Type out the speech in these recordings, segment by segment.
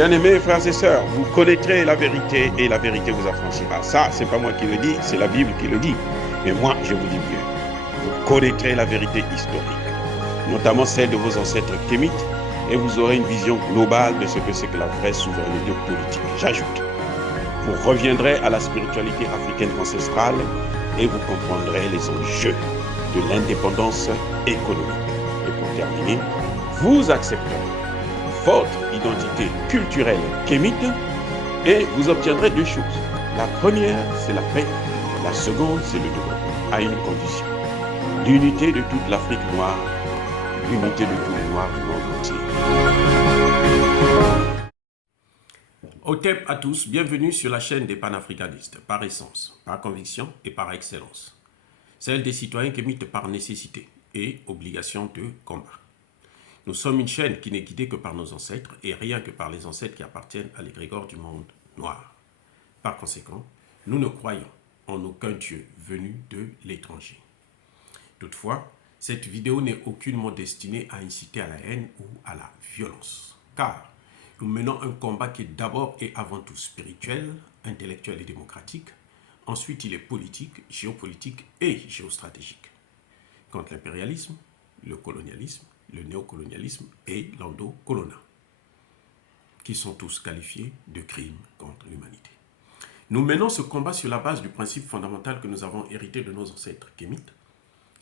Bien-aimés frères et sœurs, vous connaîtrez la vérité et la vérité vous affranchira. Ça, c'est pas moi qui le dis, c'est la Bible qui le dit. Mais moi, je vous dis mieux. Vous connaîtrez la vérité historique, notamment celle de vos ancêtres kémites, et vous aurez une vision globale de ce que c'est que la vraie souveraineté politique. J'ajoute, vous reviendrez à la spiritualité africaine ancestrale et vous comprendrez les enjeux de l'indépendance économique. Et pour terminer, vous accepterez votre identité culturelle kémite et vous obtiendrez deux choses. La première, c'est la paix. La seconde, c'est le développement, à une condition. L'unité de toute l'Afrique noire, l'unité de tous les Noirs du monde entier. Otep à tous, bienvenue sur la chaîne des panafricanistes, par essence, par conviction et par excellence. Celle des citoyens kémites par nécessité et obligation de combat. Nous sommes une chaîne qui n'est guidée que par nos ancêtres et rien que par les ancêtres qui appartiennent à l'égrégore du monde noir. Par conséquent, nous ne croyons en aucun Dieu venu de l'étranger. Toutefois, cette vidéo n'est aucunement destinée à inciter à la haine ou à la violence. Car nous menons un combat qui est d'abord et avant tout spirituel, intellectuel et démocratique. Ensuite, il est politique, géopolitique et géostratégique. Contre l'impérialisme, le colonialisme, le néocolonialisme et l'endocolona, qui sont tous qualifiés de crimes contre l'humanité. Nous menons ce combat sur la base du principe fondamental que nous avons hérité de nos ancêtres kémites,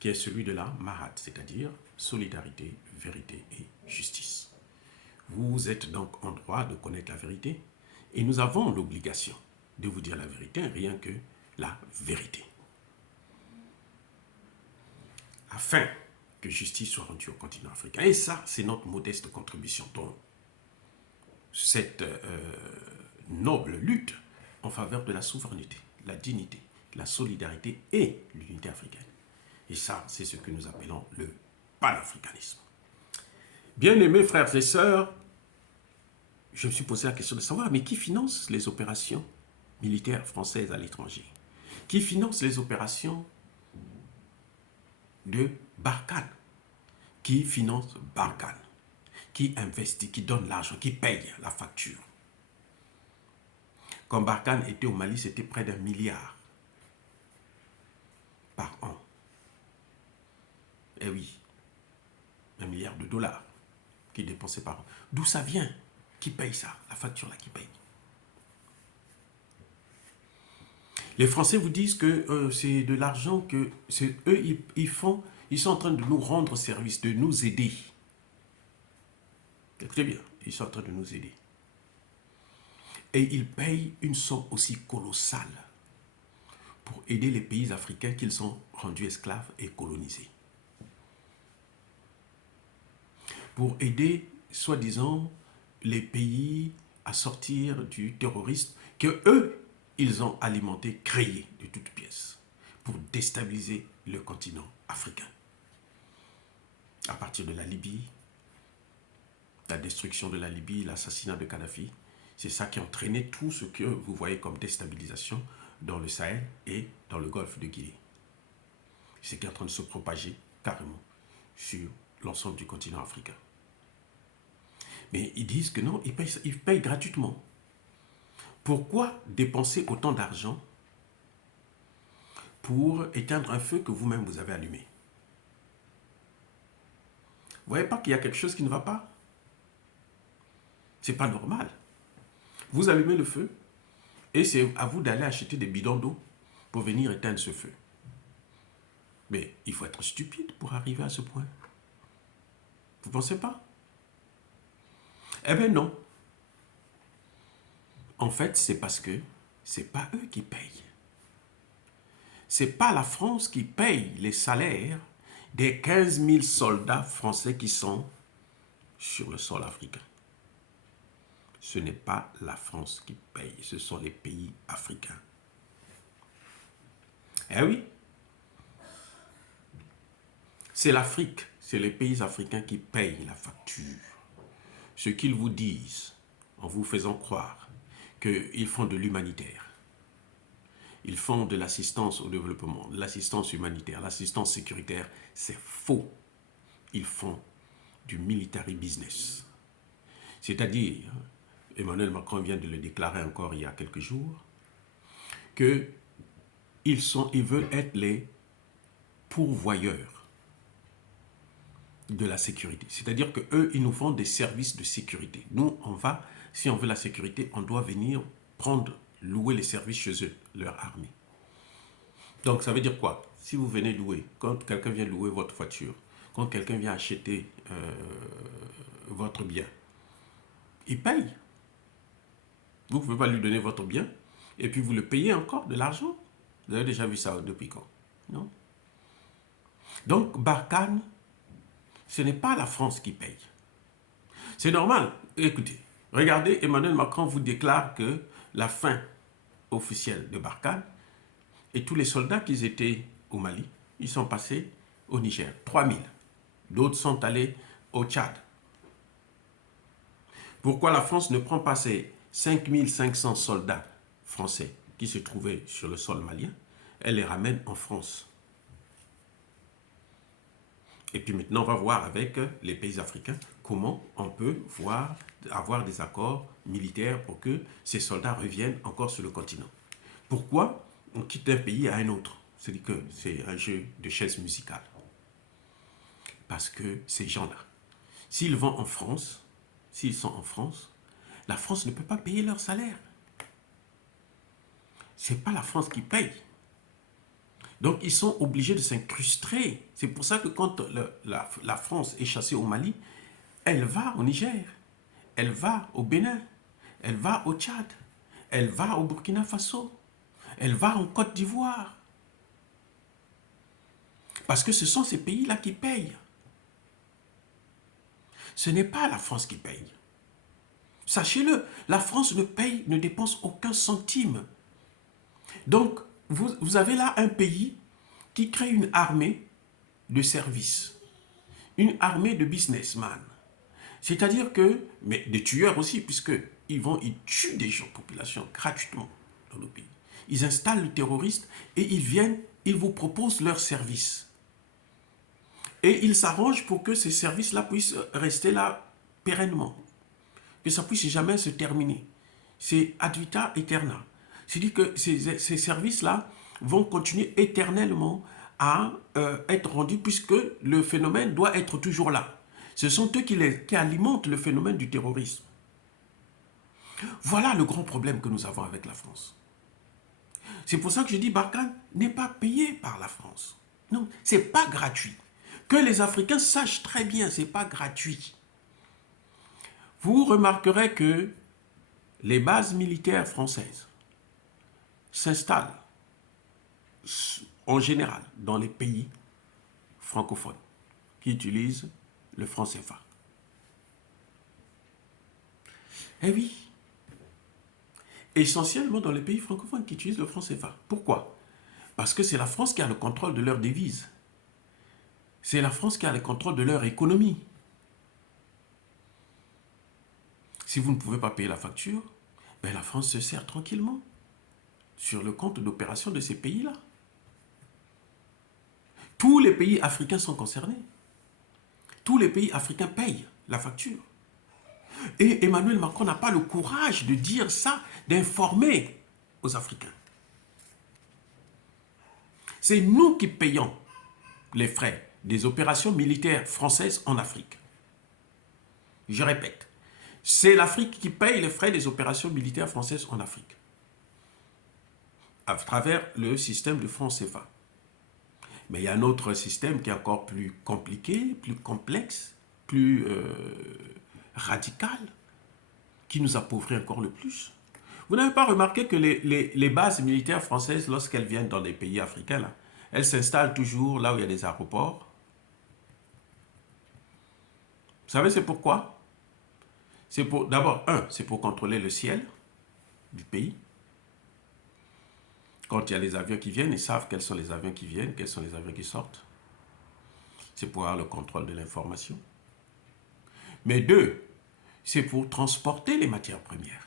qui est celui de la Mahat, c'est-à-dire solidarité, vérité et justice. Vous êtes donc en droit de connaître la vérité et nous avons l'obligation de vous dire la vérité, rien que la vérité. Afin que justice soit rendue au continent africain. Et ça, c'est notre modeste contribution dans cette noble lutte en faveur de la souveraineté, la dignité, la solidarité et l'unité africaine. Et ça, c'est ce que nous appelons le panafricanisme. Bien-aimés frères et sœurs, je me suis posé la question de savoir, mais qui finance les opérations militaires françaises à l'étranger? Qui finance les opérations de Barkhane? Qui finance Barkhane? Qui investit, qui donne l'argent, qui paye la facture? Quand Barkhane était au Mali, c'était près d'1 milliard par an. Eh oui, 1 milliard de dollars qui est dépensé par an. D'où ça vient? Qui paye ça? La facture là, qui paye? Les Français vous disent que c'est de l'argent que eux, ils font. Ils sont en train de nous rendre service, de nous aider. Écoutez bien, ils sont en train de nous aider. Et ils payent une somme aussi colossale pour aider les pays africains qu'ils ont rendus esclaves et colonisés. Pour aider, soi-disant, les pays à sortir du terrorisme que eux, ils ont alimenté, créé de toutes pièces pour déstabiliser le continent africain. À partir de la Libye, la destruction de la Libye, l'assassinat de Kadhafi, c'est ça qui a entraîné tout ce que vous voyez comme déstabilisation dans le Sahel et dans le golfe de Guinée. C'est qui est en train de se propager carrément sur l'ensemble du continent africain. Mais ils disent que non, ils payent gratuitement. Pourquoi dépenser autant d'argent pour éteindre un feu que vous-même vous avez allumé? Vous ne voyez pas qu'il y a quelque chose qui ne va pas? Ce n'est pas normal. Vous allumez le feu et c'est à vous d'aller acheter des bidons d'eau pour venir éteindre ce feu. Mais il faut être stupide pour arriver à ce point. Vous ne pensez pas? Eh bien non. En fait, c'est parce que ce n'est pas eux qui payent. Ce n'est pas la France qui paye les salaires des 15 000 soldats français qui sont sur le sol africain. Ce n'est pas la France qui paye, ce sont les pays africains. Eh oui, c'est l'Afrique, c'est les pays africains qui payent la facture. Ce qu'ils vous disent en vous faisant croire qu'ils font de l'humanitaire. Ils font de l'assistance au développement, de l'assistance humanitaire, l'assistance sécuritaire, c'est faux. Ils font du military business. C'est-à-dire Emmanuel Macron vient de le déclarer encore il y a quelques jours, qu'ils veulent être les pourvoyeurs de la sécurité. C'est-à-dire qu'eux, ils nous font des services de sécurité. Nous, si on veut la sécurité, on doit venir louer les services chez eux, leur armée. Donc, ça veut dire quoi? Si vous venez louer, quand quelqu'un vient louer votre voiture, quand quelqu'un vient acheter votre bien, il paye. Vous ne pouvez pas lui donner votre bien et puis vous le payez encore de l'argent. Vous avez déjà vu ça depuis quand? Non? Donc, Barkhane, ce n'est pas la France qui paye. C'est normal. Écoutez, regardez, Emmanuel Macron vous déclare que la fin officielle de Barkhane et tous les soldats qui étaient au Mali, ils sont passés au Niger, 3000. D'autres sont allés au Tchad. Pourquoi la France ne prend pas ces 5500 soldats français qui se trouvaient sur le sol malien, elle les ramène en France? Et puis maintenant, on va voir avec les pays africains comment on peut avoir des accords militaires pour que ces soldats reviennent encore sur le continent. Pourquoi on quitte un pays à un autre? C'est-à-dire que c'est un jeu de chaises musicales. Parce que ces gens-là, s'ils vont en France, s'ils sont en France, la France ne peut pas payer leur salaire. Ce n'est pas la France qui paye. Donc, ils sont obligés de s'incruster. C'est pour ça que quand la France est chassée au Mali, elle va au Niger, elle va au Bénin, elle va au Tchad, elle va au Burkina Faso, elle va en Côte d'Ivoire. Parce que ce sont ces pays-là qui payent. Ce n'est pas la France qui paye. Sachez-le, la France ne dépense aucun centime. Donc, vous avez là un pays qui crée une armée de service, une armée de businessmen. C'est-à-dire que, mais des tueurs aussi, puisqu'ils tuent des gens, population, gratuitement dans nos pays. Ils installent le terroriste et ils vous proposent leurs services. Et ils s'arrangent pour que ces services-là puissent rester là pérennement. Que ça puisse jamais se terminer. C'est ad vitam aeternam. C'est-à-dire que ces services-là vont continuer éternellement à être rendus puisque le phénomène doit être toujours là. Ce sont eux qui alimentent le phénomène du terrorisme. Voilà le grand problème que nous avons avec la France. C'est pour ça que je dis Barkhane n'est pas payé par la France. Non, ce n'est pas gratuit. Que les Africains sachent très bien, ce n'est pas gratuit. Vous remarquerez que les bases militaires françaises s'installent en général dans les pays francophones qui utilisent le franc CFA. Eh oui, essentiellement dans les pays francophones qui utilisent le franc CFA. Pourquoi? Parce que c'est la France qui a le contrôle de leurs devises. C'est la France qui a le contrôle de leur économie. Si vous ne pouvez pas payer la facture, ben la France se sert tranquillement sur le compte d'opération de ces pays-là. Tous les pays africains sont concernés. Tous les pays africains payent la facture. Et Emmanuel Macron n'a pas le courage de dire ça, d'informer aux Africains. C'est nous qui payons les frais des opérations militaires françaises en Afrique. Je répète, c'est l'Afrique qui paye les frais des opérations militaires françaises en Afrique, à travers le système de franc CFA. Mais il y a un autre système qui est encore plus compliqué, plus complexe, plus radical, qui nous appauvrit encore le plus. Vous n'avez pas remarqué que les bases militaires françaises, lorsqu'elles viennent dans les pays africains, là, elles s'installent toujours là où il y a des aéroports. Vous savez c'est pourquoi? C'est pour, d'abord, c'est pour contrôler le ciel du pays. Quand il y a les avions qui viennent, ils savent quels sont les avions qui viennent, quels sont les avions qui sortent. C'est pour avoir le contrôle de l'information. Mais 2, c'est pour transporter les matières premières.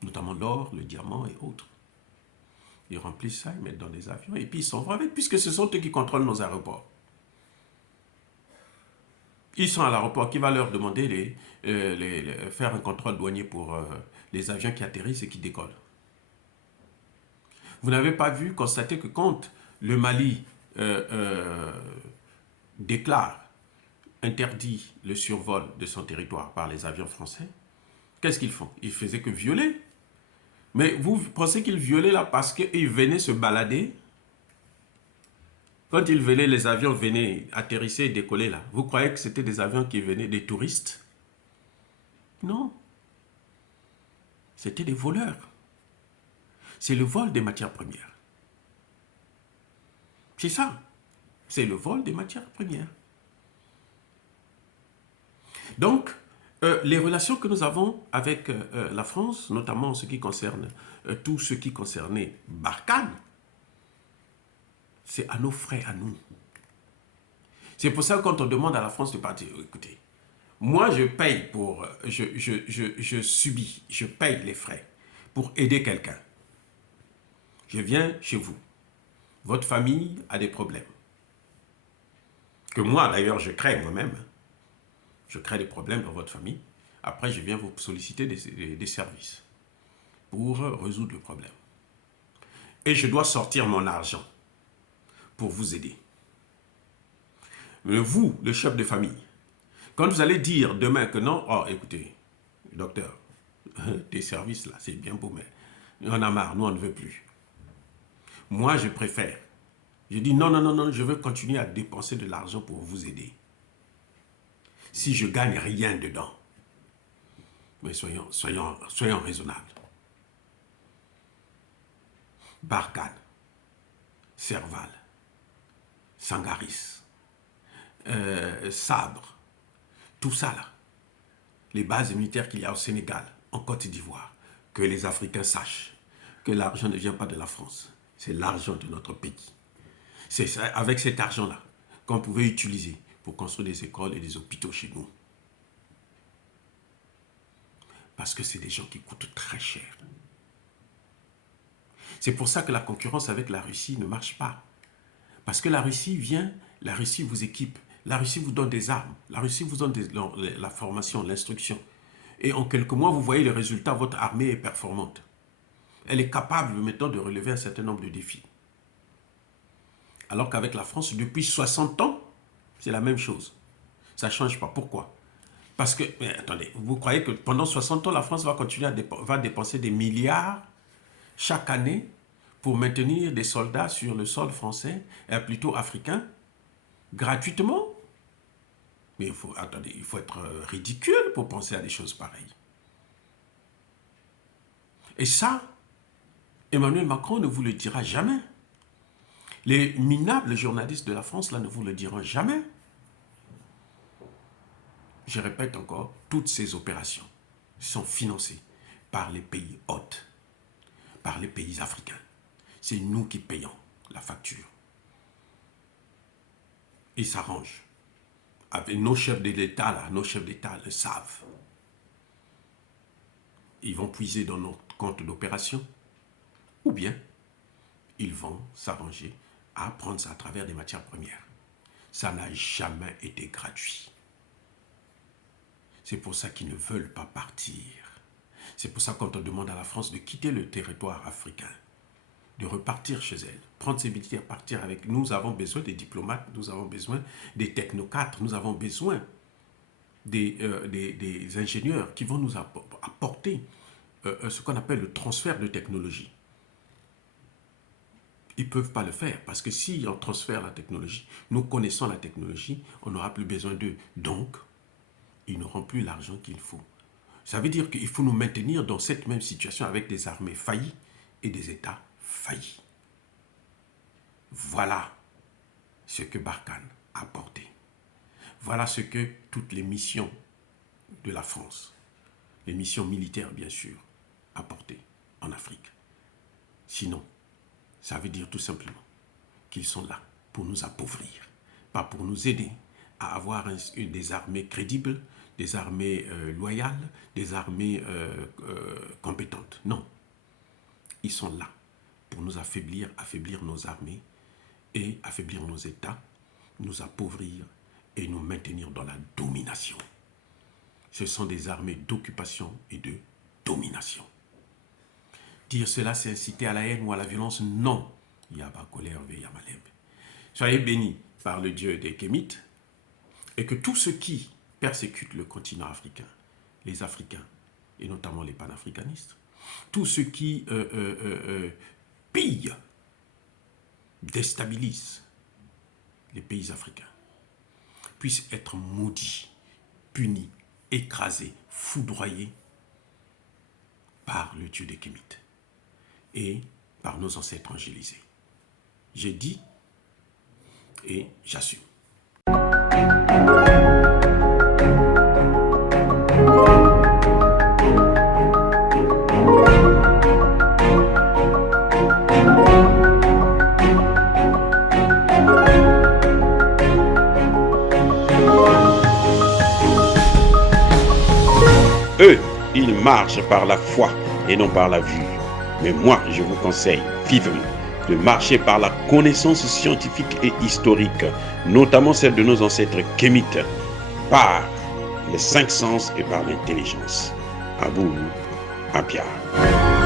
Notamment l'or, le diamant et autres. Ils remplissent ça, ils mettent dans des avions et puis ils s'en vont avec, puisque ce sont eux qui contrôlent nos aéroports. Ils sont à l'aéroport, qui va leur demander faire un contrôle douanier pour les avions qui atterrissent et qui décollent. Vous n'avez pas vu, constater que quand le Mali déclare, interdit le survol de son territoire par les avions français, qu'est-ce qu'ils font? Ils faisaient que violer. Mais vous pensez qu'ils violaient là parce qu'ils venaient se balader? Quand ils venaient, les avions venaient atterrisser et décoller là. Vous croyez que c'était des avions qui venaient des touristes? Non. C'était des voleurs. C'est le vol des matières premières. C'est ça. C'est le vol des matières premières. Donc, les relations que nous avons avec la France, notamment en ce qui concerne tout ce qui concernait Barkhane, c'est à nos frais, à nous. C'est pour ça que quand on demande à la France de partir, écoutez, moi je paye pour, je subis, je paye les frais pour aider quelqu'un. Je viens chez vous. Votre famille a des problèmes. Que moi d'ailleurs je crée moi-même. Je crée des problèmes dans votre famille. Après je viens vous solliciter des services pour résoudre le problème. Et je dois sortir mon argent pour vous aider. Mais vous, le chef de famille, quand vous allez dire demain que non, oh écoutez, docteur, tes services là, c'est bien beau, mais on a marre, nous on ne veut plus. Moi je préfère. Je dis non, non, non, non, je veux continuer à dépenser de l'argent pour vous aider. Si je gagne rien dedans, mais soyons raisonnables. Barkhane, Serval, Sangaris, Sabre, tout ça là, les bases militaires qu'il y a au Sénégal, en Côte d'Ivoire, que les Africains sachent que l'argent ne vient pas de la France, c'est l'argent de notre pays. C'est avec cet argent-là qu'on pouvait utiliser pour construire des écoles et des hôpitaux chez nous. Parce que c'est des gens qui coûtent très cher. C'est pour ça que la concurrence avec la Russie ne marche pas. Parce que la Russie vient, la Russie vous équipe, la Russie vous donne des armes, la Russie vous donne la formation, l'instruction. Et en quelques mois, vous voyez le résultat, votre armée est performante. Elle est capable maintenant de relever un certain nombre de défis. Alors qu'avec la France, depuis 60 ans, c'est la même chose. Ça ne change pas. Pourquoi? Parce que, mais attendez, vous croyez que pendant 60 ans, la France va continuer va dépenser des milliards chaque année pour maintenir des soldats sur le sol français, et plutôt africain, gratuitement? Mais attendez, il faut être ridicule pour penser à des choses pareilles. Et ça, Emmanuel Macron ne vous le dira jamais. Les minables journalistes de la France, là, ne vous le diront jamais. Je répète encore, toutes ces opérations sont financées par les pays hôtes, par les pays africains. C'est nous qui payons la facture. Ils s'arrangent. Avec nos chefs d'État, là, nos chefs d'État le savent. Ils vont puiser dans notre compte d'opération, ou bien ils vont s'arranger à prendre ça à travers des matières premières. Ça n'a jamais été gratuit. C'est pour ça qu'ils ne veulent pas partir. C'est pour ça que quand on demande à la France de quitter le territoire africain, de repartir chez elle, prendre ses militaires, partir avec. Nous avons besoin des diplomates, nous avons besoin des technocrates, nous avons besoin des ingénieurs qui vont nous apporter ce qu'on appelle le transfert de technologie. Ils ne peuvent pas le faire parce que si on transfère la technologie, nous connaissons la technologie, on n'aura plus besoin d'eux. Donc, ils n'auront plus l'argent qu'il faut. Ça veut dire qu'il faut nous maintenir dans cette même situation avec des armées faillies et des États faillis. Voilà ce que Barkhane a apporté. Voilà ce que toutes les missions de la France, les missions militaires bien sûr, apporté en Afrique. Sinon, ça veut dire tout simplement qu'ils sont là pour nous appauvrir, pas pour nous aider à avoir des armées crédibles, des armées loyales, des armées compétentes. Non. Ils sont là pour nous affaiblir nos armées et affaiblir nos États, nous appauvrir et nous maintenir dans la domination. Ce sont des armées d'occupation et de domination. Dire cela, c'est inciter à la haine ou à la violence? Non. Soyez bénis par le Dieu des Kémites et que tous ceux qui persécutent le continent africain, les Africains et notamment les panafricanistes, tous ceux qui pillent, déstabilisent les pays africains, puissent être maudits, punis, écrasés, foudroyés par le Dieu des Kémites et par nos ancêtres angélisés. J'ai dit et j'assume. Eux, ils marchent par la foi et non par la vue. Mais moi, je vous conseille vivement de marcher par la connaissance scientifique et historique, notamment celle de nos ancêtres kémites, par les 5 sens et par l'intelligence. À vous, à Pierre.